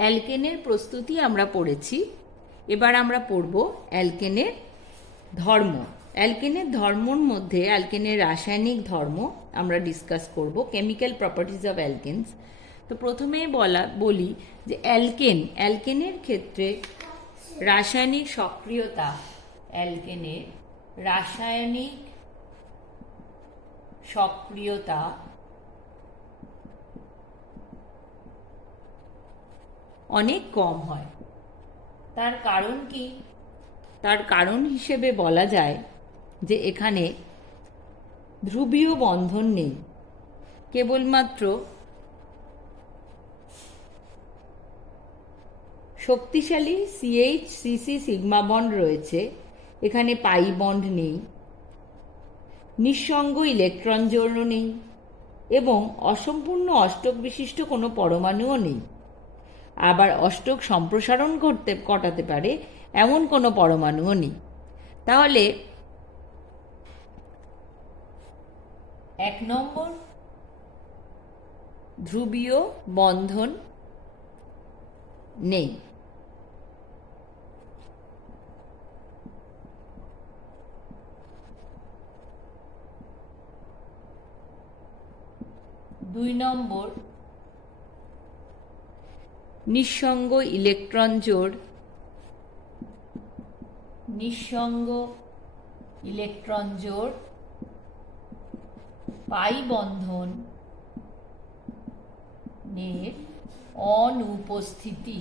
অ্যালকেনের প্রস্তুতি আমরা পড়েছি। এবার আমরা পড়ব অ্যালকেনের ধর্ম। অ্যালকেনের ধর্মর মধ্যে অ্যালকেনের রাসায়নিক ধর্ম আমরা ডিসকাস করব, কেমিক্যাল প্রপার্টিজ অফ অ্যালকেনস। তো প্রথমেই বলি যে অ্যালকেনের ক্ষেত্রে রাসায়নিক সক্রিয়তা, অ্যালকেনের রাসায়নিক সক্রিয়তা অনেক কম হয়। তার কারণ কি? তার কারণ হিসেবে বলা যায় যে এখানে ধ্রুবীয় বন্ধন নেই, কেবলমাত্র শক্তিশালী CH-CC সিগমা বন্ড রয়েছে, এখানে পাই বন্ড নেই, নিঃসঙ্গ ইলেকট্রন জোড়ও নেই এবং অসম্পূর্ণ অষ্টক বিশিষ্ট কোনো পরমাণুও নেই। আবার অষ্টক সম্প্রসারণ ঘটাতে পারে এমন কোনো পরমাণুও নেই। তাহলে 1 নম্বর ধ্রুবীয় বন্ধন নেই। 2 নম্বর নিঃসঙ্গ ইলেকট্রন জোড়, পাই বন্ধন এর অনুপস্থিতি।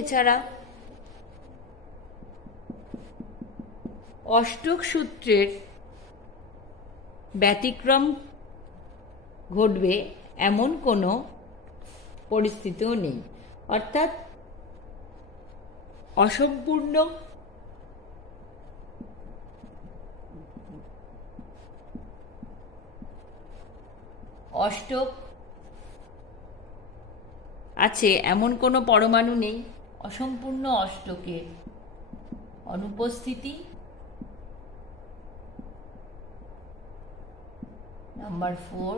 এছাড়া অষ্টক সূত্রের ব্যতিক্রম ঘটবে এমন কোনো পরিস্থিতিও নেই, অর্থাৎ অসম্পূর্ণ অষ্টক আছে এমন কোনো পরমাণু নেই। অসম্পূর্ণ অষ্টকের অনুপস্থিতি। নাম্বার 4,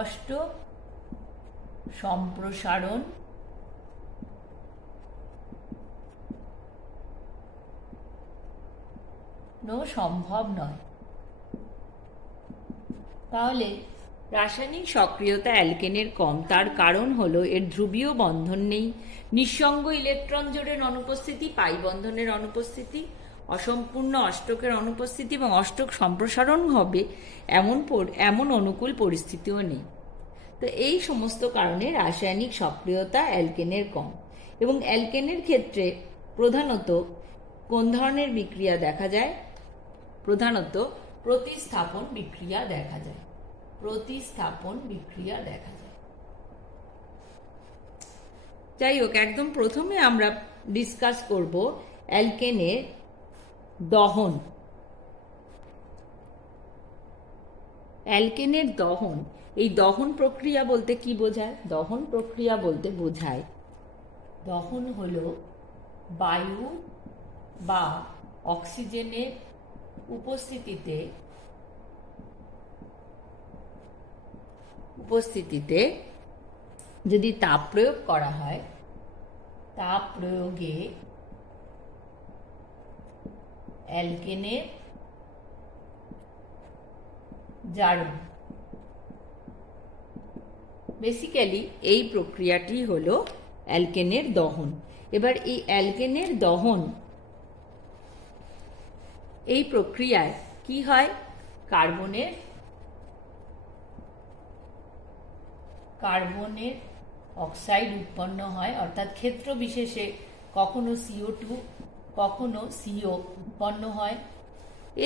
অষ্টক সম্প্রসারণ সম্ভব নয়। তাহলে রাসায়নিক সক্রিয়তা অ্যালকেনের কম, তার কারণ হলো এর ধ্রুবীয় বন্ধন নেই, নিঃসঙ্গ ইলেকট্রন জোড়ের অনুপস্থিতি, পাই বন্ধনের অনুপস্থিতি, অসম্পূর্ণ অষ্টকের অনুপস্থিতি এবং অষ্টক সম্প্রসারণ হবে এমন অনুকূল পরিস্থিতিও নেই। তো এই সমস্ত কারণে রাসায়নিক সক্রিয়তা অ্যালকেনের কম। এবং অ্যালকেনের ক্ষেত্রে প্রধানত কোন ধরনের বিক্রিয়া দেখা যায়? প্রধানত প্রতিস্থাপন বিক্রিয়া দেখা যায়। যাই হোক, একদম প্রথমে আমরা ডিসকাস করব অ্যালকেনের দহন। অ্যালকেনের দহন, এই দহন প্রক্রিয়া বলতে কি বোঝায়? দহন প্রক্রিয়া বলতে বোঝায়, দহন হলো বায়ু বা অক্সিজেনের উপস্থিতিতে যদি তাপ প্রয়োগ করা হয়, তাপ প্রয়োগে অ্যালকেনের জারণ। বেসিক্যালি এই প্রক্রিয়াটি হলো অ্যালকেনের দহন। এবার এই অ্যালকেনের দহন, এই প্রক্রিয়ায় কি হয়? কার্বনের অক্সাইড উৎপন্ন হয়, অর্থাৎ ক্ষেত্র বিশেষে কখনো CO2 কখনো CO উৎপন্ন হয়।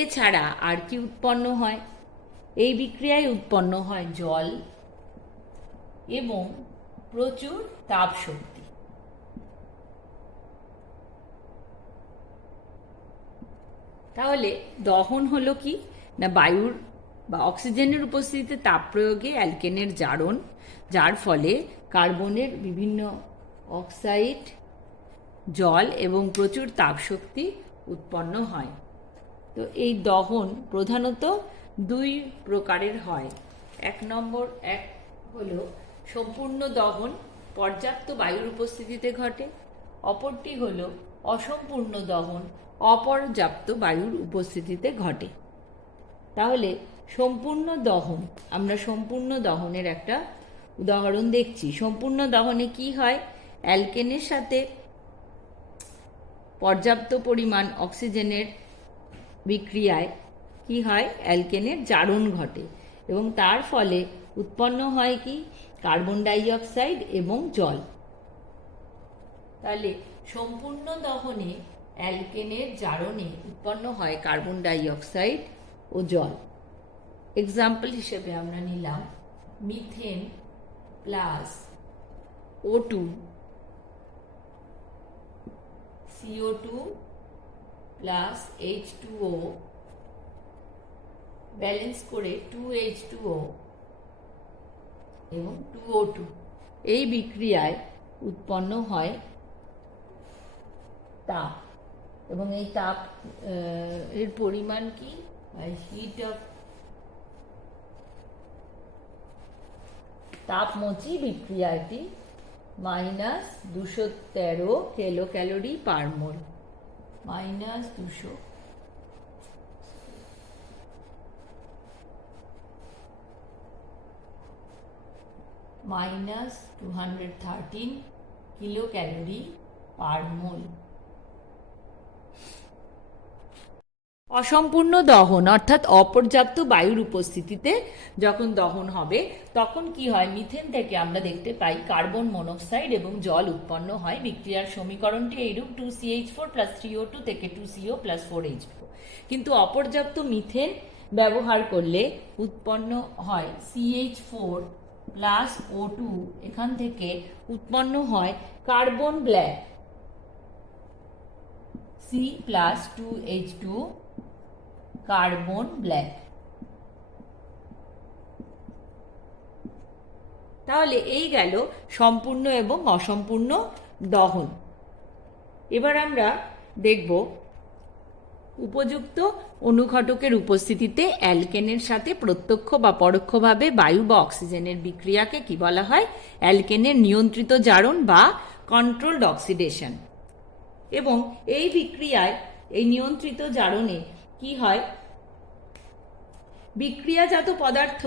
এছাড়া আর কি উৎপন্ন হয়? এই বিক্রিয়ায় উৎপন্ন হয় জল এবং প্রচুর তাপ শক্তি। তাহলে দহন হলো কি না, বায়ুর বা অক্সিজেনের উপস্থিতিতে তাপ প্রয়োগে অ্যালকেনের জারণ, যার ফলে কার্বনের বিভিন্ন অক্সাইড, জল এবং প্রচুর তাপশক্তি উৎপন্ন হয়। তো এই দহন প্রধানত দুই প্রকারের হয়। এক হলো সম্পূর্ণ দহন পর্যাপ্ত বায়ুর উপস্থিতিতে ঘটে, অপরটি হলো অসম্পূর্ণ দহন অপর্যাপ্ত বায়ুর উপস্থিতিতে ঘটে। তাহলে সম্পূর্ণ দহন, আমরা সম্পূর্ণ দহনের একটা উদাহরণ দেখছি। সম্পূর্ণ দহনে কি হয়, অ্যালকেনের সাথে পর্যাপ্ত পরিমাণ অক্সিজেনের বিক্রিয়ায় কি হয়, অ্যালকেনের জারণ ঘটে এবং তার ফলে উৎপন্ন হয় কি, কার্বন ডাই অক্সাইড এবং জল। তাহলে সম্পূর্ণ দহনে অ্যালকেনের জারণে উৎপন্ন হয় কার্বন ডাই অক্সাইড ও জল। এক্সাম্পল হিসেবে আমরা নিলাম methane plus O2, CO2 plus H2O balance করে 2H2O এবং 2O2। এই বিক্রিয়ায় উৎপন্ন হয় তাপ, এবং এই তাপ এর পরিমাণ কি, হিট অফ তাপমোচী বিক্রিয়াটি -213 kilo calorie per mole, -200 -213 kilo calorie per mole. অসম্পূর্ণ দহন অর্থাৎ অপর্যাপ্ত বায়ুর উপস্থিতিতে যখন দহন হবে তখন কি হয়, মিথেন থেকে আমরা দেখতে পাই কার্বন মনোক্সাইড এবং জল উৎপন্ন হয়। বিক্রিয়ার সমীকরণটি এইরূপ, 2CH4 + 3O2 থেকে 2CO + 4H4। কিন্তু অপর্যাপ্ত মিথেন ব্যবহার করলে উৎপন্ন হয় CH4 + O2, এখান থেকে উৎপন্ন হয় carbon black C + 2H2 carbon black. তাহলে এই গেল সম্পূর্ণ এবং অসম্পূর্ণ দহন। এবার আমরা দেখব উপযুক্ত অনুঘটকের উপস্থিতিতে অ্যালকেনের সাথে প্রত্যক্ষ বা পরোক্ষভাবে বায়ু বা অক্সিজেনের বিক্রিয়াকে কি বলা হয়, অ্যালকেনের নিয়ন্ত্রিত জারণ বা কন্ট্রোলড অক্সিডেশন। এবং এই বিক্রিয়ায়, এই নিয়ন্ত্রিত জারণে কি হয়, বিক্রিয়াজাত পদার্থ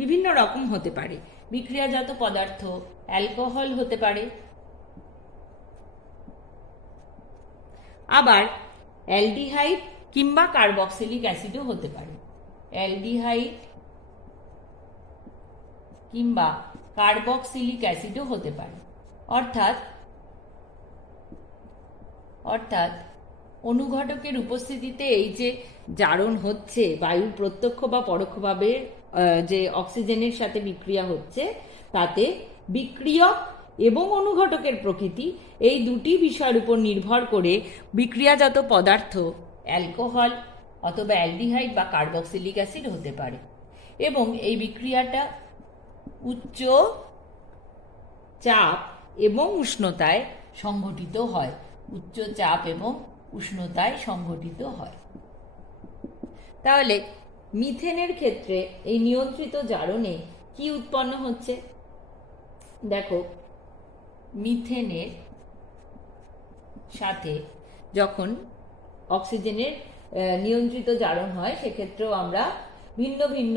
বিভিন্ন রকম হতে পারে। বিক্রিয়াজাত পদার্থ অ্যালকোহল হতে পারে, আবার অ্যালডিহাইড কিংবা কার্বক্সিলিক অ্যাসিডও হতে পারে। অ্যালডিহাইড কিংবা কার্বক্সিলিক অ্যাসিডও হতে পারে। অর্থাৎ অনুঘটকের উপস্থিতিতে এই যে জারণ হচ্ছে, বায়ু প্রত্যক্ষ বা পরোক্ষভাবে যে অক্সিজেনের সাথে বিক্রিয়া হচ্ছে, তাতে বিক্রিয়ক এবং অনুঘটকের প্রকৃতি এই দুটি বিষয়ের উপর নির্ভর করে বিক্রিয়াজাত পদার্থ অ্যালকোহল অথবা অ্যালডিহাইড বা কার্বক্সিলিক অ্যাসিড হতে পারে। এবং এই বিক্রিয়াটা উচ্চ চাপ এবং উষ্ণতায় সংঘটিত হয়। উচ্চ চাপ এবং উষ্ণতায় সংঘটিত হয়। তাহলে মিথেনের ক্ষেত্রে এই নিয়ন্ত্রিত জারণে কি উৎপন্ন হচ্ছে, দেখো মিথেনের সাথে যখন অক্সিজেনের নিয়ন্ত্রিত জারণ হয় সেক্ষেত্রেও আমরা ভিন্ন ভিন্ন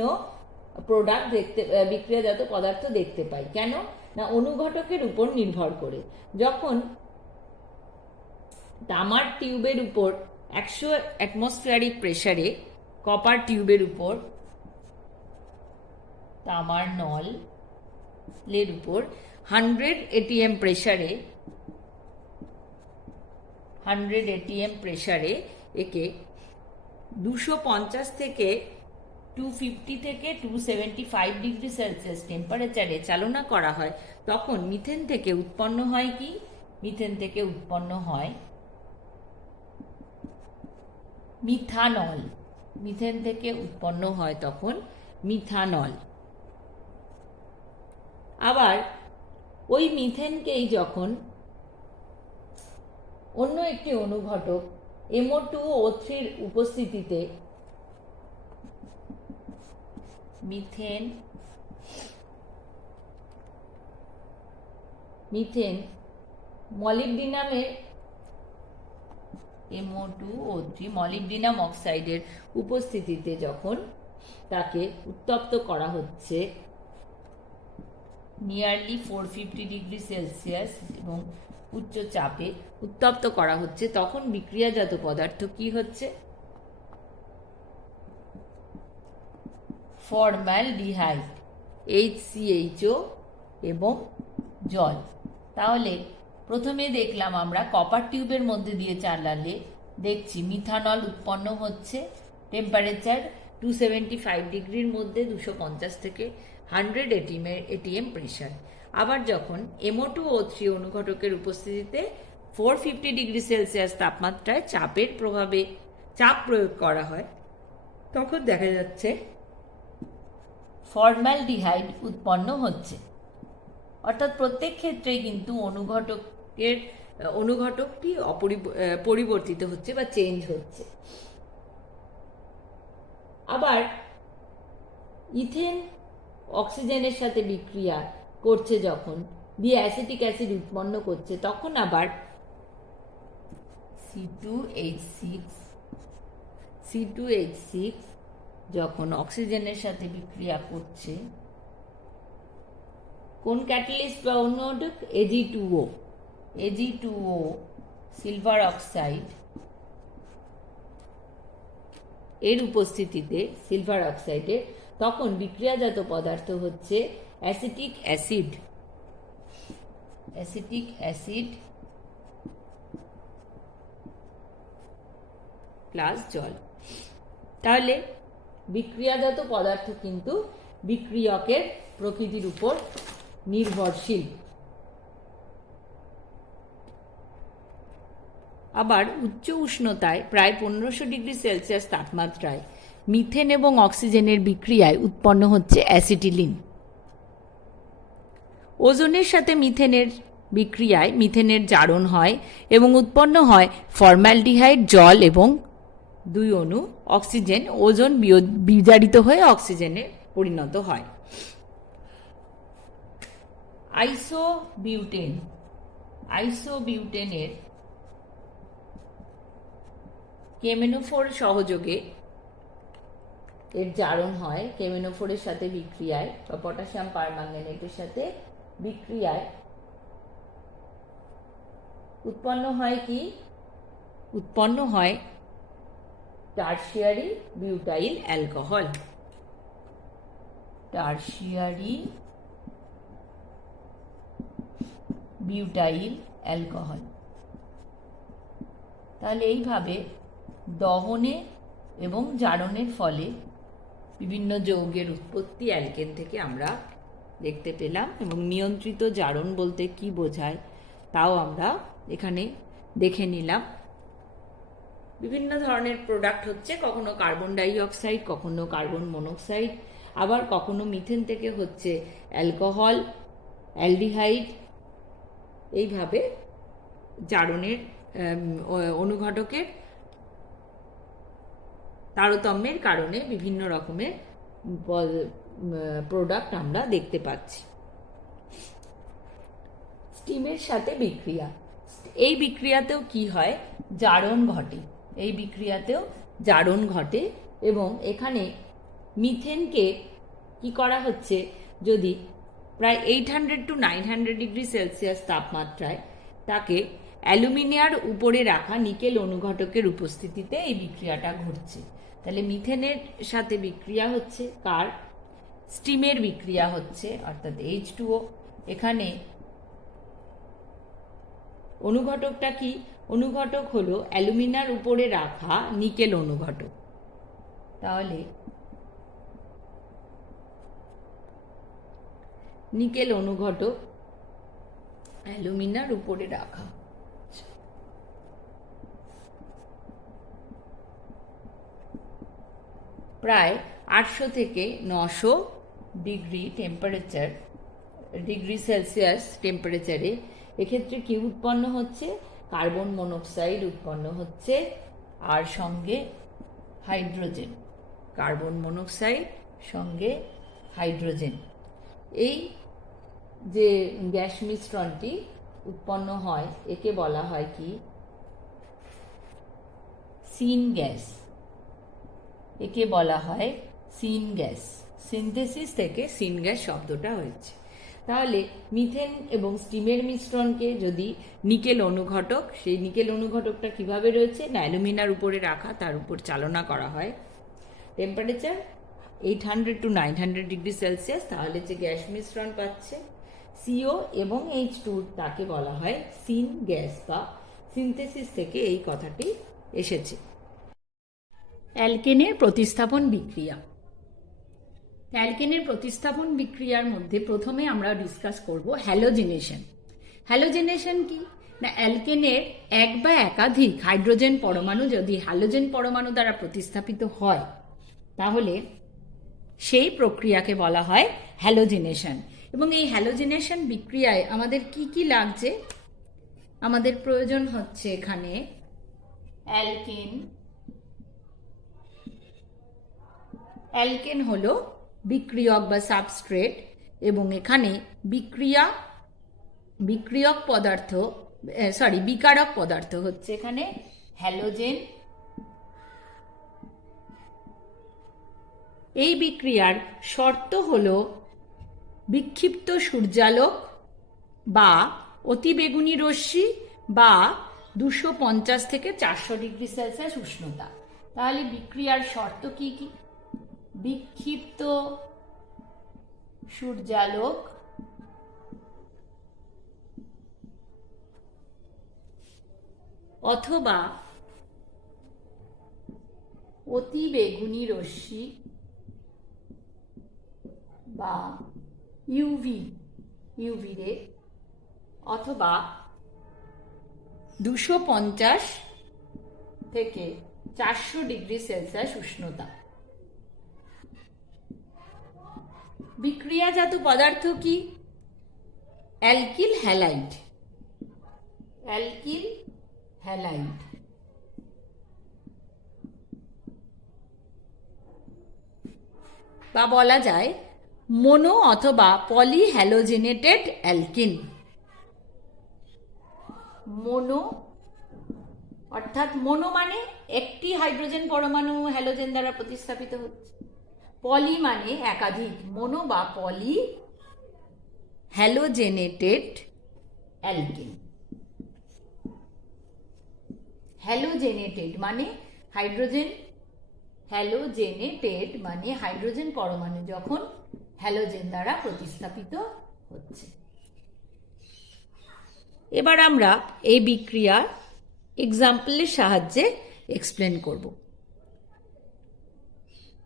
প্রোডাক্ট বিক্রিয়াজাত পদার্থ দেখতে পাই। কেন না, অনুঘটকের উপর নির্ভর করে। যখন তামার টিউবের উপর 100 অ্যাটমসফিয়ারিক প্রেসারে, কপার টিউবের উপর, তামার নলের উপর 100 ATM প্রেসারে, 100 ATM প্রেসারে একে 250 থেকে 250 থেকে 275 ডিগ্রি সেলসিয়াস টেম্পারেচারে চালনা করা হয়, তখন মিথেন থেকে উৎপন্ন হয় কি, মিথেন থেকে উৎপন্ন হয় মিথানল। মিথেন থেকে উৎপন্ন হয় তখন মিথানল। আবার ওই মিথেনকেই যখন অন্য একটি অনুঘটক MO2O3 উপস্থিতিতে মিথেন মলিবডিনামের MO2O3 মলিবডিনাম অক্সাইডের উপস্থিতিতে যখন তাকে উত্তপ্ত করা হচ্ছে নিয়ারলি 450 ডিগ্রি সেলসিয়াস এবং উচ্চ চাপে উত্তপ্ত করা হচ্ছে, তখন বিক্রিয়াজাত পদার্থ কি হচ্ছে? ফর্মালডিহাইড, HCHO এবং জল। তাহলে প্রথমে দেখলাম আমরা কপার টিউবের মধ্যে দিয়ে চালালে দেখছি মিথানল উৎপন্ন হচ্ছে, টেম্পারেচার 275 ডিগ্রির মধ্যে 250 থেকে 100 ATM প্রেশার। আবার যখন MO2O3 অনুঘটকের উপস্থিতিতে 450 ডিগ্রি সেলসিয়াস তাপমাত্রায় চাপের প্রভাবে চাপ প্রয়োগ করা হয়, তখন দেখা যাচ্ছে ফর্মালডিহাইড উৎপন্ন হচ্ছে। অর্থাৎ প্রত্যেক ক্ষেত্রেই কিন্তু অনুঘটকটি পরিবর্তিত হচ্ছে বা চেঞ্জ হচ্ছে। আবার ইথেন অক্সিজেনের সাথে বিক্রিয়া করছে, যখন দিয়ে অ্যাসিটিক অ্যাসিড উৎপন্ন করছে, তখন আবার C2H6 যখন অক্সিজেনের সাথে বিক্রিয়া করছে, কোন ক্যাটালিস্ট বা অনুঘটক? Ag2O সিলভার অক্সাইড এর উপস্থিতিতে সিলভার অক্সাইডে তখন বিক্রিয়াজাত পদার্থ হচ্ছে অ্যাসিটিক অ্যাসিড প্লাস জল। তাহলে বিক্রিয়াজাত পদার্থ কিন্তু বিক্রিয়কের প্রকৃতির উপর নির্ভরশীল। আবার উচ্চ উষ্ণতায় প্রায় 1500 ডিগ্রি সেলসিয়াস তাপমাত্রায় মিথেন এবং অক্সিজেনের বিক্রিয়ায় উৎপন্ন হচ্ছে অ্যাসিটিলিন। ওজোনের সাথে মিথেনের বিক্রিয়ায় মিথেনের জারণ হয় এবং উৎপন্ন হয় ফর্মালডিহাইড, জল এবং 2 অণু অক্সিজেন। ওজোন বিজারিত হয়ে অক্সিজেনে পরিণত হয়। আইসোবিউটেনের কেমেনোফোর সহযোগে এর জারণ হয় কেমেনোফোরের সাথে বিক্রিয়ায় বা পটাশিয়াম পারম্যাঙ্গানেটের সাথে বিক্রিয়ায় উৎপন্ন হয় কি? উৎপন্ন হয় টারশিয়ারি বিউটাইল অ্যালকোহল। তাহলে এইভাবে দহনে এবং জারণের ফলে বিভিন্ন যৌগের উৎপত্তি অ্যালকেন থেকে আমরা দেখতে পেলাম, এবং নিয়ন্ত্রিত জারণ বলতে কি বোঝায় তাও আমরা এখানে দেখে নিলাম। বিভিন্ন ধরনের প্রোডাক্ট হচ্ছে, কখনো কার্বন ডাই অক্সাইড, কখনো কার্বন মনোক্সাইড, আবার কখনো মিথেন থেকে হচ্ছে অ্যালকোহল, অ্যালডিহাইড। এইভাবে জারণের অনুঘটকের তারতম্যের কারণে বিভিন্ন রকমের প্রোডাক্ট আমরা দেখতে পাচ্ছি। স্টিমের সাথে বিক্রিয়া, এই বিক্রিয়াতেও কি হয়? জারণ ঘটে এবং এখানে মিথেনকে কি করা হচ্ছে? যদি প্রায় 800 to 900 ডিগ্রি সেলসিয়াস তাপমাত্রায় তাকে অ্যালুমিনিয়ার উপরে রাখা নিকেল অনুঘটকের উপস্থিতিতে এই বিক্রিয়াটা ঘটছে। তাহলে মিথেনের সাথে বিক্রিয়া হচ্ছে, কার? স্টিমের বিক্রিয়া হচ্ছে, অর্থাৎ H2O। এখানে অনুঘটকটা কি? অনুঘটক হলো অ্যালুমিনিয়ার উপরে রাখা নিকেল অনুঘটক। তাহলে নিকেল অনুঘটক অ্যালুমিনিয়ার উপরে রাখা। প্রায় 800 থেকে 900 ডিগ্রি সেলসিয়াস টেম্পারেচারে এক্ষেত্রে কি উৎপন্ন হচ্ছে? কার্বন মনোক্সাইড উৎপন্ন হচ্ছে, আর সঙ্গে হাইড্রোজেন। কার্বন মনোক্সাইড সঙ্গে হাইড্রোজেন, এই যে গ্যাস মিশ্রণটি উৎপন্ন হয় একে বলা হয় কি? Syngas. একে বলা হয় সিন গ্যাস। সিনথেসিস থেকে সিন গ্যাস শব্দটা হয়েছে। তাহলে মিথেন এবং স্টিমের মিশ্রণকে যদি নিকেল অনুঘটক, সেই নিকেল অনুঘটকটা কিভাবে রয়েছে না, অ্যালুমিনার উপরে রাখা, তার উপর চালনা করা হয়, টেম্পারেচার 800 to 900 ডিগ্রি সেলসিয়াস, তাহলে যে গ্যাস মিশ্রণ পাচ্ছে CO এবং H2 তাকে বলা হয় সিন গ্যাস, বা সিনথেসিস থেকে এই কথাটি এসেছে। অ্যালকেনের প্রতিস্থাপন বিক্রিয়া। অ্যালকেনের প্রতিস্থাপন বিক্রিয়ার মধ্যে প্রথমে আমরা ডিসকাস করব হ্যালোজেনেশন। হ্যালোজেনেশন কি না, অ্যালকেনের এক বা একাধিক হাইড্রোজেন পরমাণু যদি হ্যালোজেন পরমাণু দ্বারা প্রতিস্থাপিত হয় তাহলে সেই প্রক্রিয়াকে বলা হয় হ্যালোজেনেশন। এবং এই হ্যালোজেনেশন বিক্রিয়ায় আমাদের কি কি লাগছে? আমাদের প্রয়োজন হচ্ছে এখানে অ্যালকেন। অ্যালকেন হলো বিক্রিয়ক বা সাবস্ট্রেট, এবং এখানে বিক্রিয়ক পদার্থ বিকারক পদার্থ হচ্ছে এখানে হ্যালোজেন। এই বিক্রিয়ার শর্ত হলো বিক্ষিপ্ত সূর্যালোক বা অতিবেগুনি রশ্মি বা 250 থেকে 400 ডিগ্রি সেলসিয়াস উষ্ণতা। তাহলে বিক্রিয়ার শর্ত কি কি? বিক্ষিপ্ত সূর্যালোক অথবা অতিবেগুনি রশ্মি বা ইউভি রে, অথবা 250 থেকে 400 ডিগ্রি সেলসিয়াস উষ্ণতা। বিক্রিয়াজাত পদার্থ কি? Alkyl halide. অ্যালকিল হ্যালাইড বা বলা যায় মোনো অথবা পলিহ্যালোজেনেটেড অ্যালকিন। মোনো অর্থাৎ মোনো মানে একটি হাইড্রোজেন পরমাণু হ্যালোজেন দ্বারা প্রতিস্থাপিত হচ্ছে, পলি মানে একাধিক, মোনো বা পলি হ্যালোজেনেটেড অ্যালকিন। হ্যালোজেনেটেড মানে হাইড্রোজেন, হ্যালোজেনেটেড মানে হাইড্রোজেন পরমাণু যখন হ্যালোজেন দ্বারা প্রতিস্থাপিত হচ্ছে। এবার আমরা এই বিক্রিয়া এক্সাম্পলের সাহায্যে এক্সপ্লেন করব।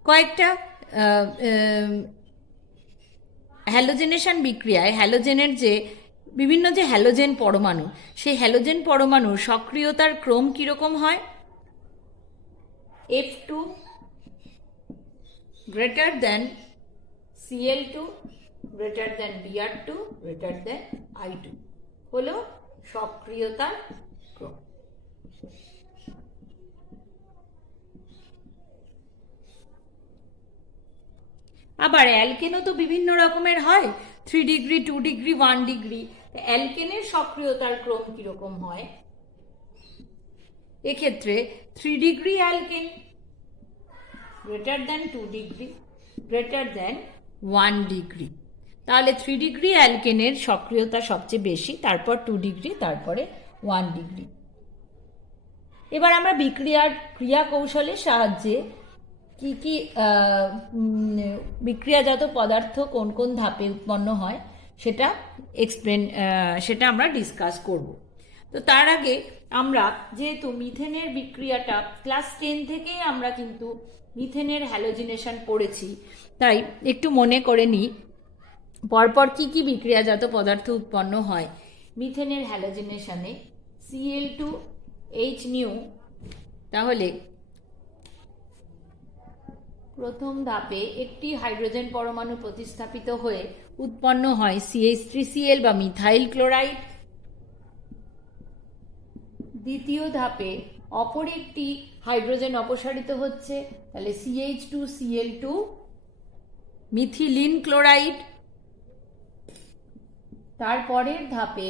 কয়েকটা হ্যালোজেনেশন বিক্রিয়ায় হ্যালোজেনের যে বিভিন্ন যে হ্যালোজেন পরমাণু, সেই হ্যালোজেন পরমাণুর সক্রিয়তার ক্রম কিরকম হয়? F2 greater than Cl2 greater than Br2 greater than I2 হলো সক্রিয়তার ক্রম। আবার অ্যালকেনও তো বিভিন্ন রকমের হয়, 3 ডিগ্রি, 2 ডিগ্রি, 1 ডিগ্রি। অ্যালকেনের সক্রিয়তার ক্রম কিরকম হয়? এক্ষেত্রে 3 degree alkane greater than 2 degree greater than 1 degree. তাহলে 3 ডিগ্রি অ্যালকেনের সক্রিয়তা সবচেয়ে বেশি, তারপর 2 ডিগ্রি, তারপরে 1 ডিগ্রি। এবার আমরা বিক্রিয়ার ক্রিয়া কৌশলের সাহায্যে কি কি বিক্রিয়াজাত পদার্থ কোন কোন ধাপে উৎপন্ন হয় সেটা আমরা ডিসকাস করব। তো তার আগে আমরা যেহেতু মিথেনের বিক্রিয়াটা ক্লাস 10 থেকেই আমরা কিন্তু মিথেনের হ্যালোজিনেশন পড়েছি, তাই একটু মনে করে নিই পরপর কি কি বিক্রিয়াজাত পদার্থ উৎপন্ন হয় মিথেনের হ্যালোজিনেশনে। Cl2H নিউ, তাহলে প্রথম ধাপে একটি হাইড্রোজেন পরমাণু প্রতিস্থাপিত হয়ে উৎপন্ন হয় CH3Cl বা মিথাইল ক্লোরাইড। দ্বিতীয় ধাপে অপর একটি হাইড্রোজেন অপসারিত হচ্ছে, তাহলে CH2Cl2 মিথিলিন ক্লোরাইড। তারপরের ধাপে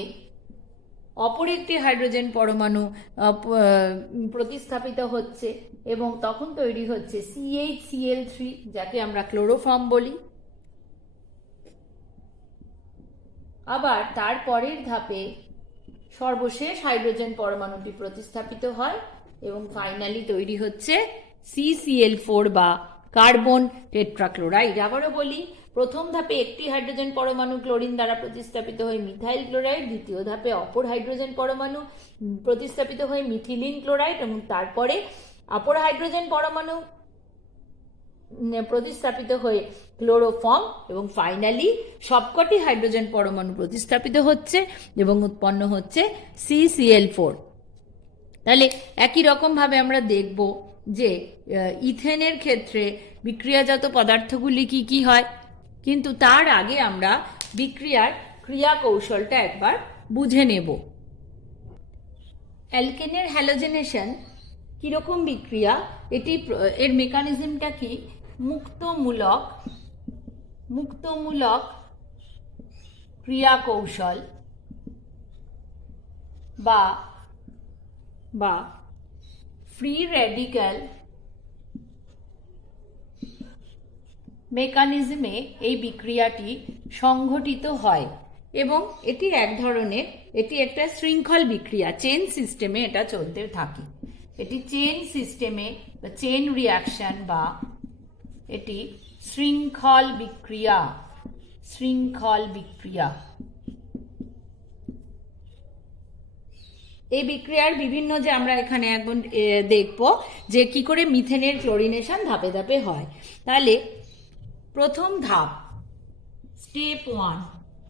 অপর একটি হাইড্রোজেন পরমাণু প্রতিস্থাপিত হচ্ছে এবং তখন তৈরি হচ্ছে CH Cl3, যাকে আমরা ক্লোরোফর্ম বলি। আবার তারপরের ধাপে সর্বশেষ হাইড্রোজেন পরমাণুটি প্রতিস্থাপিত হয় এবং ফাইনালি তৈরি হচ্ছে CCl4 বা কার্বন টেট্রাক্লোরাইড। আবারও বলি, প্রথম ধাপে একটি হাইড্রোজেন পরমাণু ক্লোরিন দ্বারা প্রতিস্থাপিত হয়ে মিথাইল ক্লোরাইড, দ্বিতীয় ধাপে অপর হাইড্রোজেন পরমাণু প্রতিস্থাপিত হয়ে মিথিলিন ক্লোরাইড এবং তারপরে অপর হাইড্রোজেন পরমাণু প্রতিস্থাপিত হয়ে ক্লোরোফর্ম এবং ফাইনালি সবকটি হাইড্রোজেন পরমাণু প্রতিস্থাপিত হচ্ছে এবং উৎপন্ন হচ্ছে CCl4। তাহলে একই রকমভাবে আমরা দেখব যে ইথেনের ক্ষেত্রে বিক্রিয়াজাত পদার্থগুলি কি কি হয়, কিন্তু তার আগে আমরা বিক্রিয়ার ক্রিয়া কৌশলটা একবার বুঝে নেব। অ্যালকেনের হ্যালোজেনেশন কিরকম বিক্রিয়া, এর মেকানিজমটা কি? মুক্তমূলক ক্রিয়া কৌশল বা ফ্রি রেডিক্যাল মেকানিজমে এই বিক্রিয়াটি সংঘটিত হয় এবং এটি একটা শৃঙ্খল বিক্রিয়া, চেন সিস্টেমে এটা চলতে থাকে। এটি চেন সিস্টেমে বা চেন রিয়াকশন বা এটি শৃঙ্খল বিক্রিয়া। এই বিক্রিয়ার বিভিন্ন যে আমরা এখানে এখন দেখব যে কি করে মিথেনের ক্লোরিনেশন ধাপে ধাপে হয়। তাহলে প্রথম ধাপ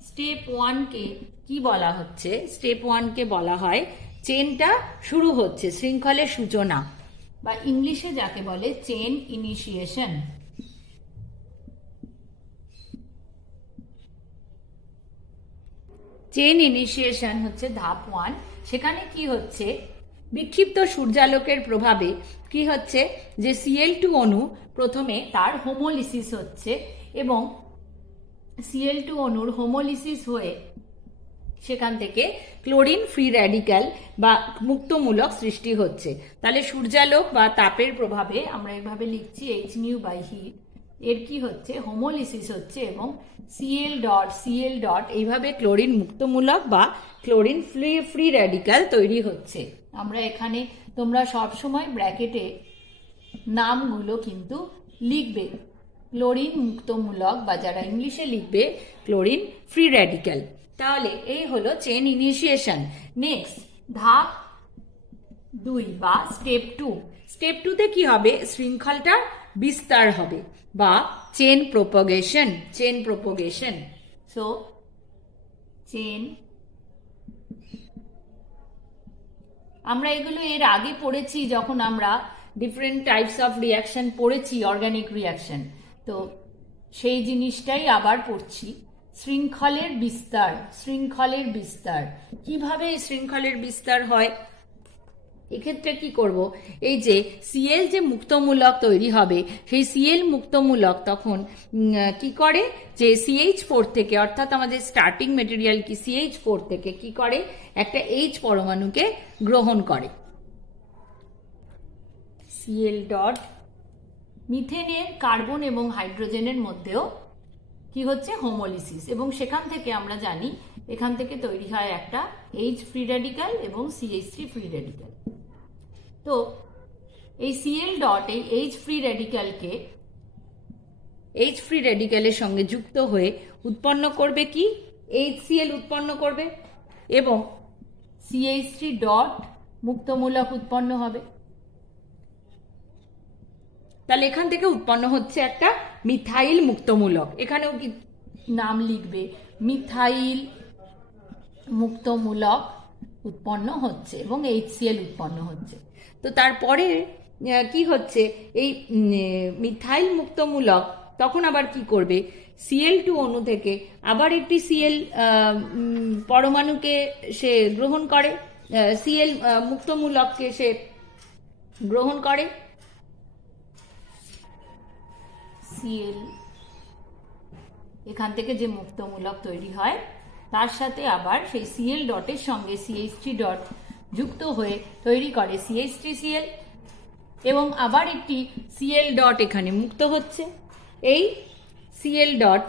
স্টেপ ওয়ানকে কি বলা হচ্ছে? স্টেপ ওয়ানকে বলা হয় চেনটা শুরু হচ্ছে, শৃঙ্খলের সূচনা, বা ইংলিশে যাকে বলে চেন ইনিশিয়েশন। চেন ইনিশিয়েশন হচ্ছে ধাপ 1। সেখানে কি হচ্ছে, বিক্ষিপ্ত সূর্যালোকের প্রভাবে কি হচ্ছে যে Cl2 অণু প্রথমে তার হোমোলিসিস হচ্ছে এবং Cl2 অণুর হোমোলিসিস হয়ে সেখান থেকে ক্লোরিন ফ্রি র্যাডিক্যাল বা মুক্তমূলক সৃষ্টি হচ্ছে। তাহলে সূর্যালোক বা তাপের প্রভাবে আমরা এভাবে লিখছি Hν/হিট, এর কি হচ্ছে, হোমোলিসিস হচ্ছে এবং Cl ডট এইভাবে ক্লোরিন মুক্তমূলক বা ক্লোরিন ফ্রি র্যাডিক্যাল তৈরি হচ্ছে। আমরা এখানে তোমরা সবসময় ব্র্যাকেটে নামগুলো কিন্তু লিখবে, ক্লোরিন মুক্তমূলক বা যারা ইংলিশে লিখবে ক্লোরিন ফ্রি র্যাডিক্যাল। তাহলে এই হলো চেন ইনিশিয়েশন। নেক্সট ধাপ 2 বা স্টেপ 2। স্টেপ 2তে কি হবে, শৃঙ্খলটা বিস্তার হবে বা চেন প্রোপোগেশন। সো চেন, আমরা এগুলো এর আগে পড়েছি যখন আমরা ডিফারেন্ট টাইপস অফ রিয়াকশন পড়েছি, অর্গানিক রিয়াকশন, তো সেই জিনিসটাই আবার পড়ছি। শৃঙ্খলের বিস্তার কিভাবে শৃঙ্খলের বিস্তার হয়? এক্ষেত্রে কি করব, এই যে Cl যে মুক্তমূলক তৈরি হবে সেই Cl মুক্তমূলক তখন কি করে যে CH4 থেকে, অর্থাৎ আমাদের স্টার্টিং মেটেরিয়াল কি CH4 থেকে কি করে, একটা H পরমাণুকে গ্রহণ করে। Cl ডট মিথেনের কার্বন এবং হাইড্রোজেনের মধ্যেও কি হচ্ছে, হোমোলিসিস, এবং সেখান থেকে আমরা জানি এখান থেকে তৈরি হয় একটা H ফ্রি র্যাডিক্যাল এবং CH3 ফ্রি র্যাডিক্যাল। তো এই Cl ডট এই H ফ্রি র্যাডিক্যালের সঙ্গে যুক্ত হয়ে উৎপন্ন করবে কি, HCl উৎপন্ন করবে এবং CH3 ডট মুক্তমূলক উৎপন্ন হবে। তাহলে এখান থেকে উৎপন্ন হচ্ছে একটা মিথাইল মুক্তমূলক। এখানেও কি নাম লিখবে, মিথাইল মুক্তমূলক উৎপন্ন হচ্ছে এবং HCl উৎপন্ন হচ্ছে। তো তারপরে কি হচ্ছে, এই মিথাইল মুক্তমূলক তখন আবার কি করবে, Cl2 অণু থেকে আবার একটি Cl পরমাণুকে সে গ্রহণ করে, Cl মুক্তমূলককে সে গ্রহণ করে, Cl এখান থেকে যে মুক্তমূলক তৈরি হয় তার সাথে আবার সেই সিএল ডটের সঙ্গে CH3 ডট যুক্ত হয়ে তৈরি করে CH3Cl, এবং আবার একটি Cl ডট এখানে মুক্ত হচ্ছে। এই Cl ডট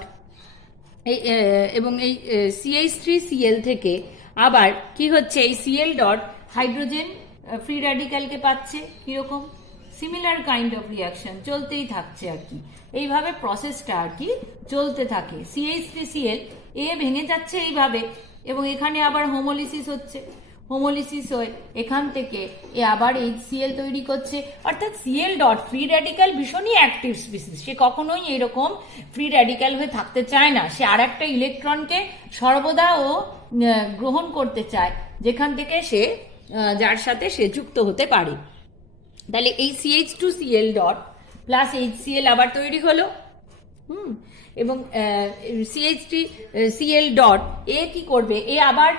এবং এই CH3Cl থেকে আবার কি হচ্ছে, এই Cl ডট হাইড্রোজেন ফ্রি র্যাডিক্যালকে পাচ্ছে। কিরকম? সিমিলার কাইন্ড অফ রিয়াকশন চলতেই থাকছে আর কি, এইভাবে প্রসেসটা আর কি চলতে থাকে। CH3Cl ভেঙে যাচ্ছে এইভাবে, এবং এখানে আবার হোমোলিসিস হচ্ছে। হোমোলিসিস হয়ে এখান থেকে আবার HCl তৈরি করছে। অর্থাৎ Cl ডট ফ্রি র্যাডিক্যাল ভীষণই অ্যাক্টিভ স্পিসিস, সে কখনোই এরকম ফ্রি র্যাডিক্যাল হয়ে থাকতে চায় না। সে আর একটা ইলেকট্রনকে সর্বদা ও গ্রহণ করতে চায়, যেখান থেকে সে যার সাথে সে যুক্ত হতে পারে। তাহলে এই CH2Cl ডট প্লাস HCl আবার তৈরি হলো। এবং CH3Cl ডট কি করবে, আবার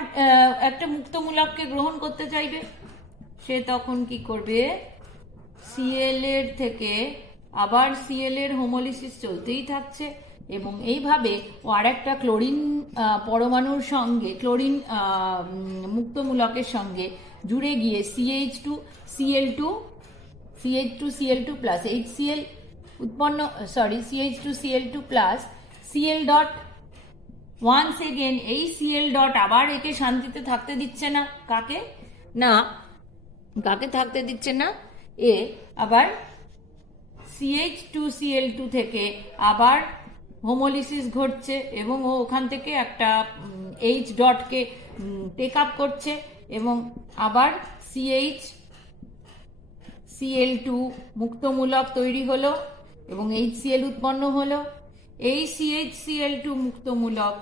একটা মুক্তমূলককে গ্রহণ করতে চাইবে। সে তখন কি করবে, Cl এর থেকে আবার Cl এর হোমোলিসিস চলতেই থাকছে, এবং এইভাবে ও আর একটা ক্লোরিন পরমাণুর সঙ্গে, ক্লোরিন মুক্তমূলকের সঙ্গে জুড়ে গিয়ে CH2Cl2 প্লাস HCl উৎপন্ন, CH2Cl2 plus Cl dot. Once again এই Cl ডট আবার একে শান্তিতে থাকতে দিচ্ছে না। কাকে থাকতে দিচ্ছে না? আবার CH2Cl2 থেকে আবার হোমোলিসিস ঘটছে, এবং ও ওখান থেকে একটা H ডটকে টেক আপ করছে, এবং আবার CH2Cl2 মুক্তমূলক তৈরি হলো এবং HCl উৎপন্ন হলো। এই CH2Cl2 মুক্তমূলক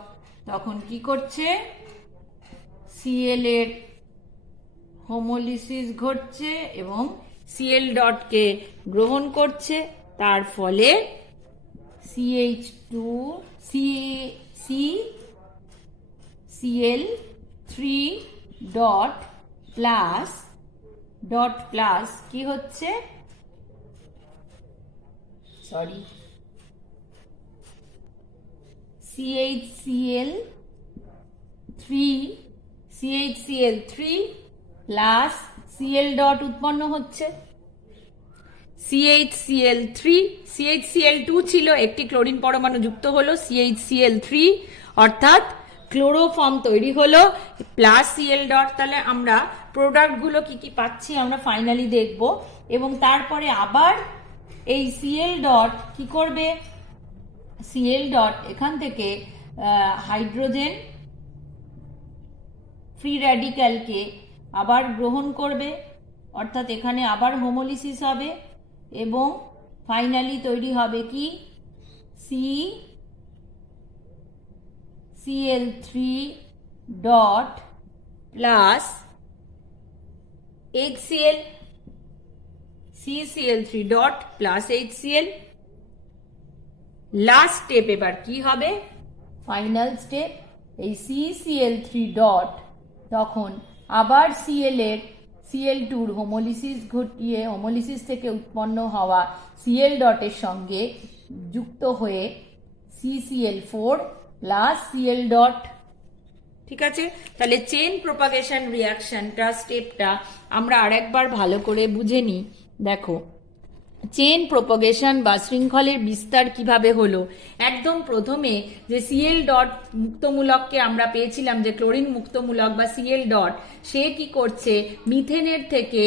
তখন কি করছে, Cl এর হোমোলিসিস ঘটছে এবং Cl ডটকে গ্রহণ করছে। তার ফলে CH2Cl3 ডট প্লাস কি হচ্ছে, CHCl3 প্লাস Cl ডট উৎপন্ন হচ্ছে। CHCl2 ছিল, একটি ক্লোরিন পরমাণু যুক্ত হলো, CHCl3 অর্থাৎ ক্লোরোফর্ম তৈরি হলো প্লাস Cl ডট। তাহলে আমরা প্রোডাক্টগুলো কি কি পাচ্ছি আমরা ফাইনালি দেখব। এবং তারপরে আবার এই Cl ডট কি করবে, Cl ডট এখান থেকে হাইড্রোজেন ফ্রি র্যাডিক্যালকে আবার গ্রহণ করবে, অর্থাৎ এখানে আবার হোমোলিসিস হবে, এবং ফাইনালি তৈরি হবে কি, CCl3 dot plus HCl, CCl3 dot plus HCl। Last step এবার কি হবে, ফাইনাল স্টেপ, এই CCl3 ডট তখন আবার Cl2 হোমোলিসিস ঘটিয়ে হোমোলিসিস থেকে উৎপন্ন হওয়া Cl ডটের সঙ্গে যুক্ত হয়ে CCl4 প্লাস Cl ডট। ঠিক আছে, তাহলে চেইন প্রোপাগেশন রিয়াকশনটা স্টেপটা আমরা আরেকবার ভালো করে বুঝে নিই। দেখো, চেইন প্রোপাগেশন বা শৃঙ্খলের বিস্তার কিভাবে হলো। একদম প্রথমে যে Cl ডট মুক্তমূলককে আমরা পেয়েছিলাম, যে ক্লোরিন মুক্তমূলক বা Cl ডট, সে কি করছে, মিথেনের থেকে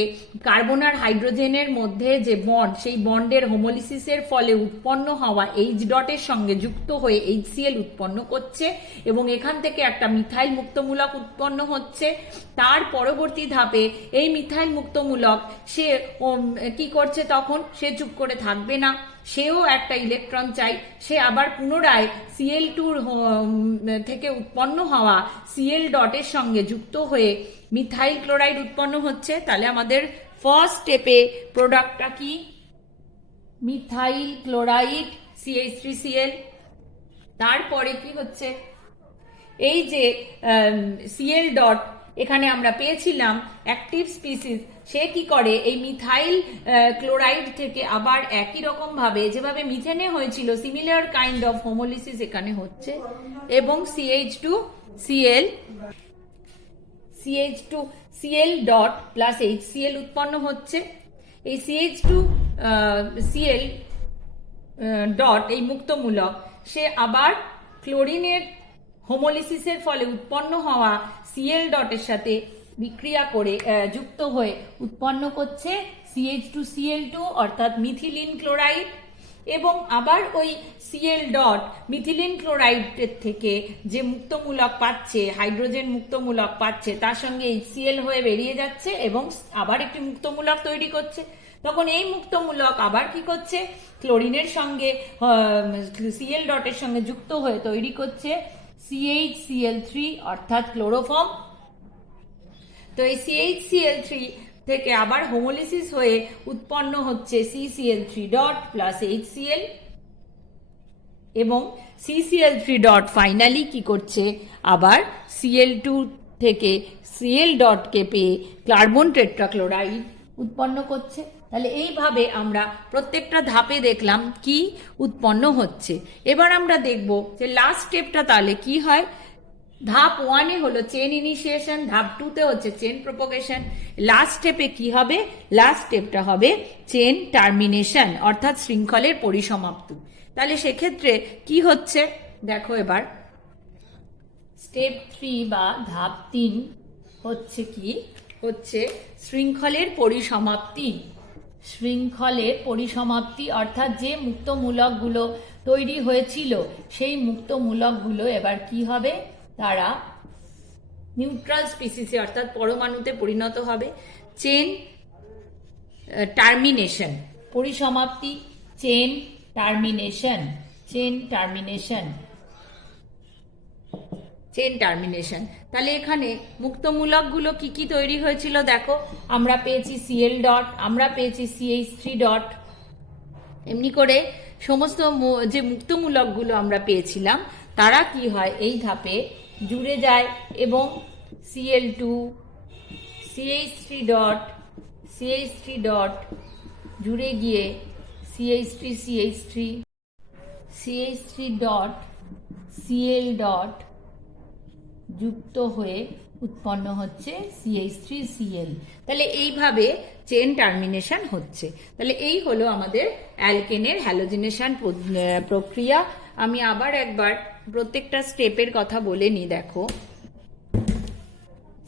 কার্বন আর হাইড্রোজেনের মধ্যে যে বন্ড, সেই বন্ডের হোমোলিসিসের ফলে উৎপন্ন হওয়া H ডটের সঙ্গে যুক্ত হয়ে HCl উৎপন্ন করছে, এবং এখান থেকে একটা মিথাইল মুক্তমূলক উৎপন্ন হচ্ছে। তার পরবর্তী ধাপে এই মিথাইল মুক্তমূলক সে কি করছে, তখন সে চুপ করে থাকবে না, সেও একটা ইলেকট্রন চাই। সে আবার পুনরায় Cl2 থেকে উৎপন্ন হওয়া Cl ডটের সঙ্গে যুক্ত হয়ে মিথাইল ক্লোরাইড উৎপন্ন হচ্ছে। তাহলে আমাদের ফার্স্ট স্টেপে প্রোডাক্টটা কি, মিথাইল ক্লোরাইড CH3Cl। তারপরে কি হচ্ছে, এই যে Cl ডট এখানে আমরা পেয়েছিলাম অ্যাক্টিভ স্পিসিস, সে কি করে এই মিথাইল ক্লোরাইড থেকে আবার একই রকম ভাবে যেভাবে মিথেনে হয়েছিল সিমিলার কাইন্ড অফ হোমোলিসিস এখানে হচ্ছে এবং CH2Cl ডট প্লাস HCl উৎপন্ন হচ্ছে। এই CH2Cl ডট এই মুক্তমূলক সে আবার ক্লোরিনের হোমোলিসিসের ফলে উৎপন্ন হওয়া Cl ডটের সাথে বিক্রিয়া করে যুক্ত হয়ে উৎপন্ন করছে CH2Cl2 অর্থাৎ মিথিলিন ক্লোরাইড এবং আবার ওই Cl ডট মিথিলিন ক্লোরাইডের থেকে যে মুক্তমূলক পাচ্ছে হাইড্রোজেন মুক্তমূলক পাচ্ছে তার সঙ্গে HCl হয়ে বেরিয়ে যাচ্ছে এবং আবার একটি মুক্তমূলক তৈরি করছে। তখন এই মুক্তমূলক আবার কি করছে ক্লোরিনের সঙ্গে Cl ডটের সঙ্গে যুক্ত হয়ে তৈরি করছে CHCl3 অর্থাৎ ক্লোরোফর্ম। তো এই CHCl3 থেকে আবার হোমোলিসিস হয়ে উৎপন্ন হচ্ছে CCl3 ডট প্লাস HCl এবং CCl3 ডট ফাইনালি কি করছে আবার Cl2 থেকে Cl ডটকে পেয়ে কার্বন টেট্রাক্লোরাইড উৎপন্ন করছে। তাহলে এইভাবে আমরা প্রত্যেকটা ধাপে দেখলাম কি উৎপন্ন হচ্ছে। এবার আমরা দেখব যে লাস্ট স্টেপটা তাহলে কি হয়। ধাপ 1-এ হলো চেন ইনিশিয়েশন, ধাপ 2-তে হচ্ছে চেন প্রোপোগেশন, লাস্ট স্টেপে কি হবে লাস্ট স্টেপটা হবে চেন টার্মিনেশন অর্থাৎ শৃঙ্খলের পরিসমাপ্তি। তাহলে সেক্ষেত্রে কি হচ্ছে দেখো এবার স্টেপ 3 বা ধাপ 3 হচ্ছে কি হচ্ছে শৃঙ্খলের পরিসমাপ্তি। শৃঙ্খলের পরিসমাপ্তি অর্থাৎ যে মুক্তমূলকগুলো তৈরি হয়েছিল সেই মুক্তমূলকগুলো এবার কি হবে তারা নিউট্রাল স্পিসিসে অর্থাৎ পরমাণুতে পরিণত হবে। চেন টার্মিনেশন পরিসমাপ্তি চেন টার্মিনেশন তাহলে এখানে মুক্তমূলকগুলো কি কি তৈরি হয়েছিল দেখো আমরা পেয়েছি Cl ডট, আমরা পেয়েছি CH3 ডট, এমনি করে সমস্ত যে মুক্তমূলকগুলো আমরা পেয়েছিলাম তারা কি হয় এই ধাপে জুড়ে যায় এবং Cl2 CH3 ডট জুড়ে গিয়ে CH3 ডট Cl ডট যুক্ত হয়ে উৎপন্ন হচ্ছে CH3Cl। তাহলে এইভাবে চেন টার্মিনেশন হচ্ছে। তাহলে এই হলো আমাদের অ্যালকেনের হ্যালোজিনেশন প্রক্রিয়া। আমি আবার একবার প্রত্যেকটা স্টেপের কথা বলে নিই। দেখো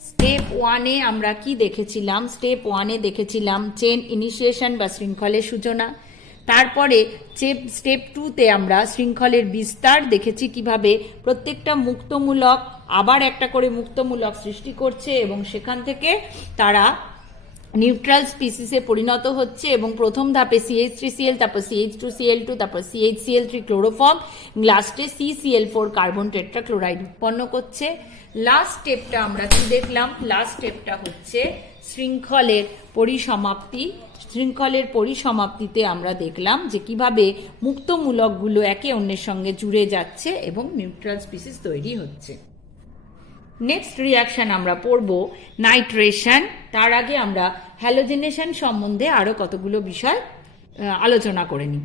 স্টেপ 1-এ আমরা কি দেখেছিলাম স্টেপ 1-এ দেখেছিলাম চেন ইনিশিয়েশন বা শৃঙ্খলের সূচনা। তারপরে স্টেপ 2-তে আমরা শৃঙ্খলের বিস্তার দেখেছি কিভাবে প্রত্যেকটা মুক্তমূলক আবার একটা করে মুক্তমূলক সৃষ্টি করছে এবং সেখান থেকে তারা নিউট্রাল স্পিসিসে পরিণত হচ্ছে এবং প্রথম ধাপে CH3Cl তারপর CH2Cl2 তারপর CHCl3 ক্লোরোফর্ম লাস্টে CCl4 কার্বন টেট্রাক্লোরাইড উৎপন্ন করছে। লাস্ট স্টেপটা আমরা কি দেখলাম লাস্ট স্টেপটা হচ্ছে শৃঙ্খলের পরিসমাপ্তি। শৃঙ্খলের পরিসমাপ্তিতে আমরা দেখলাম যে কিভাবে মুক্তমূলকগুলো একে অন্যের সঙ্গে জুড়ে যাচ্ছে এবং নিউট্রাল স্পিসিস তৈরি হচ্ছে। নেক্সট রিয়াকশন আমরা পড়ব নাইট্রেশন। তার আগে আমরা হ্যালোজিনেশন সম্বন্ধে আরো কতগুলো বিষয় আলোচনা করে নিই।